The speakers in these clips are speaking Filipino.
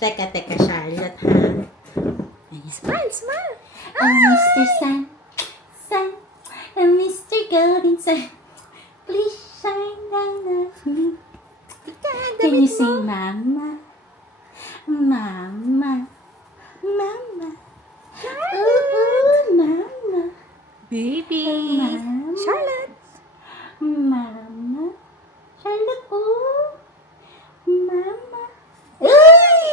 Teka, Charlotte, ha? Ay, smile, smile. Oh, Mr. Sun, Mr. Golden Sun, please shine down on me. Can you sing Mama? Mama. Ooh, Mama. Baby. Mama. Charlotte. Mama. Charlotte, oh. Mama. Uy!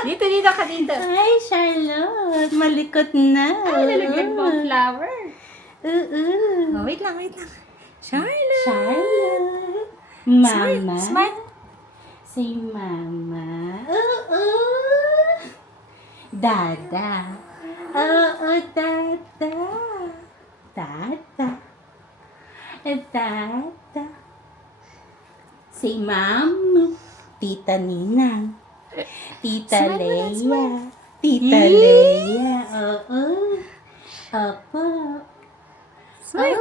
Dito ka dito. Ay, Charlotte. Malikot na. Ay, lalagyan mo ang flower. Oo. Oh, wait lang. Charlotte. Charlotte. Mama. Smile. Say Mama. Oo. Dada. Oo, Dada. Dada. Dada. Say Mom. Tita Ninang. Tita Smile, Leia. Tita Leia. Oo. Opo. Smile.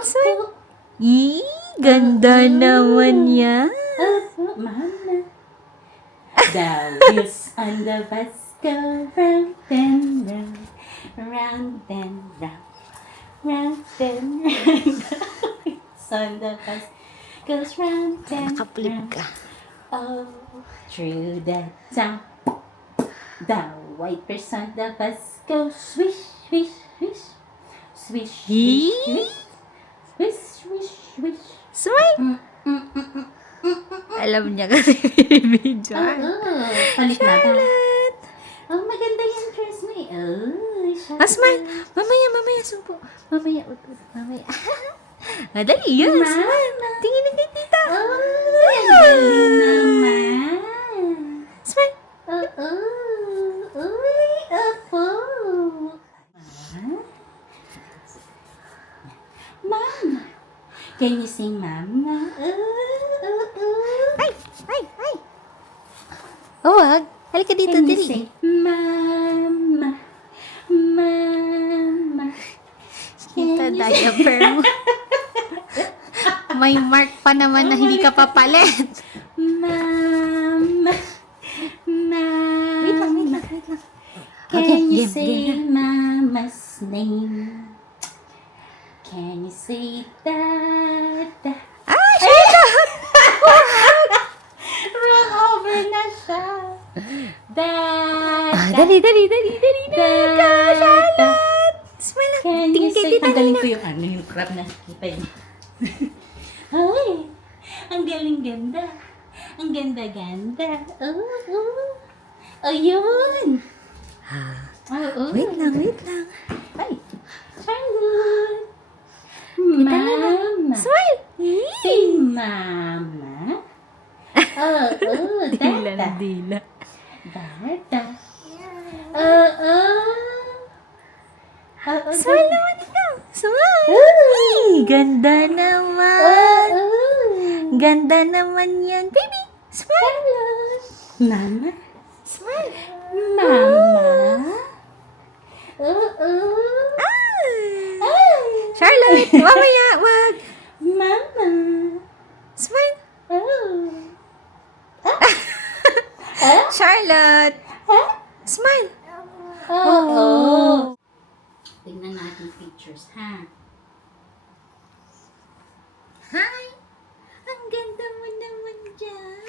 Yee, ganda naman yan. Opo, Mama. The wheels on the bus go round and round, round and round, round and round. The wheels on the bus goes round and Nakaplip round. ka. Oh, through the town, the wipers on the bus go swish, swish, swish, swish, swish, swish, swish, swish, swish. Smile. Alam niya kasi video. Oo, palit na ba? Charlotte. Oh, maganda yung dress mo eh. Oh, Charlotte. Smile. Mamaya, sumpo. Mamaya. Dali, yun. Mama. Smile. Tingin na kay tita. Oh, ang galing naman. Smile. Oo. Uy, opo. Mama. Can you sing Mama? Ay. Oh, wag. Halika dito, Can you dali. sing Mama? Mama. Kita Can you diaper mo. May mark pa naman na hindi ka papalit. Mama. Mama. Wait lang. Can you game. say Mama's name? Can you say Dada? Ah, Charlotte! Wrong over na siya. Dada. Dali ka, Dada. Smile lang. Can you Tingin kay say, tita tanggalin nila. ko yung crap na kita yun. Ay, ang galing ganda. Ang ganda-ganda. Oh. Ayun. Oo. Wait lang. Ay, Charlotte. Kita nila. Mama. Smile. Si Mama. Oo, Dada. Dila. Dada. Oo. Oo, Smile Dada. naman ikaw. Smile. Uy. Ganda naman. Oo. Ganda naman yan. Baby, smile. Charlotte. Mama. Smile. Mama. Oo. Ay. Charlotte, mamaya, wag. Mama. Smile. Oh. Charlotte. Smile. Oo. Tingnan natin pictures, ha? Hi! Ang ganda mo naman dyan.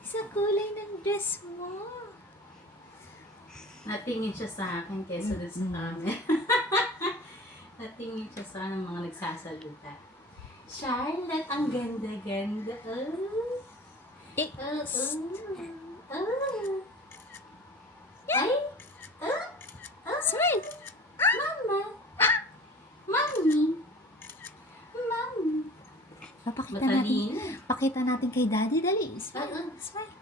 Sa kulay ng dress mo. Natingin siya sa akin kaysa doon sa camera. Natingin siya sa mga nagsasalita. Charlotte, ang ganda-ganda. Oh. Oh. Ay. Smile. Mama. Mommy. Mommy. Matalino. Pakita natin kay Daddy. Dali. Smile. Smile.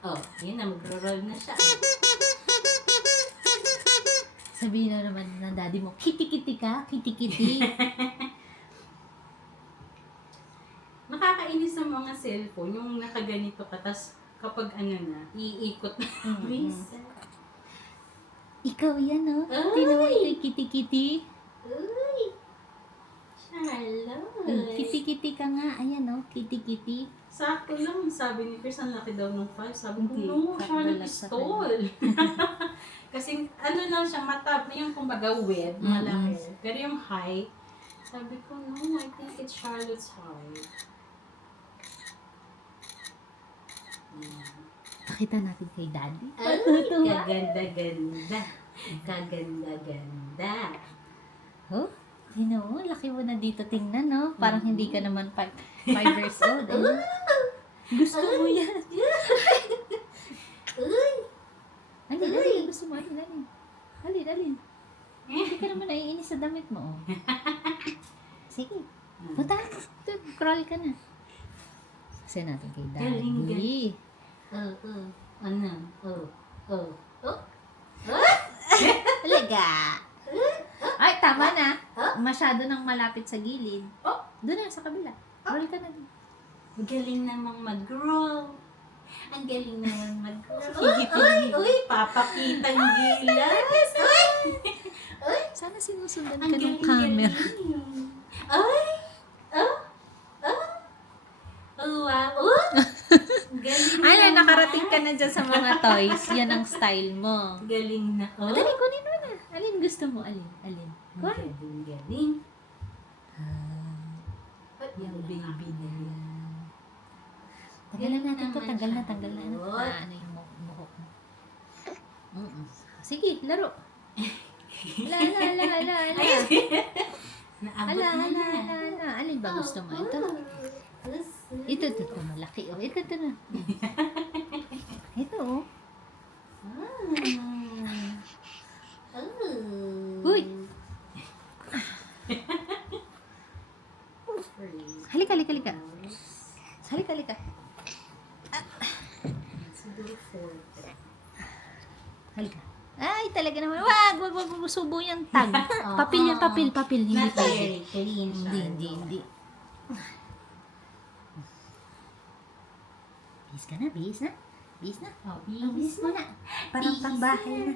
Oh, yun na, magro-roll na siya. Sabihin na naman ng Daddy mo, kitty-kitty ka? Kitty-kitty. Nakakainis sa mga cellphone, yung nakaganito ka, tas kapag iikot na. Ikaw yan, oh. Ay! Tinawa ito kitty-kitty. Uy! Charlotte! Kitty-kitty ka nga. Ayan, oh. Kitty-kitty. Sakto lang, sabi ni Chris, ang laki daw ng 5. Sabi ko, Hindi, no, Charlotte wala is sa tall. Kasi ano lang siya, mata, yung kumbaga width, malaki. Pero yung height, sabi ko, no, I think it's Charlotte's height. Pakita natin kay Daddy. Ay, kaganda-ganda. Kaganda-ganda. Oh, mo, laki mo na dito tingnan, no? Parang hindi ka naman 5 years old. Ayun. Gusto mo yan. Alin, gusto mo. Alin. Hindi ka naman naiinis sa damit mo, oh. Sige. Punta. Crawl ka na. Kasi natin kay Daddy. Ano? Talaga. Ay, tama na. Masyado nang malapit sa gilid. Doon na, sa kabila. Roll ka na doon. Galing namang mag-roll. Ang galing naman mag-roll. Uy, papakitang gilas. Sana sinusundan Ang ka ng galing, camera. galing. Wow. Galing Ay, naman. nakarating ka na dyan sa mga toys. Yan ang style mo. Galing na. Dali, kunin mo na. Alin gusto mo? Alin? Kunin. Galing. Yung baby na yan. Tanggalan natin to. Tanggal na. Ano yung buhok mo. Sige, laro. Ala. Naabot na niya. Alin ba gusto mo? Ito, malaki. Oh, ito na. Ito, oh. Uy! Halika. Halika. Siguro 4. Halika. Ay, talaga naman. Wag subo yung tag. Papel yan, papel. Hindi Not pwede. very clean siya. Hindi. Bihis ka na, bihis na. Oh, Bihis mo na. Parang Bihis pangbahay na.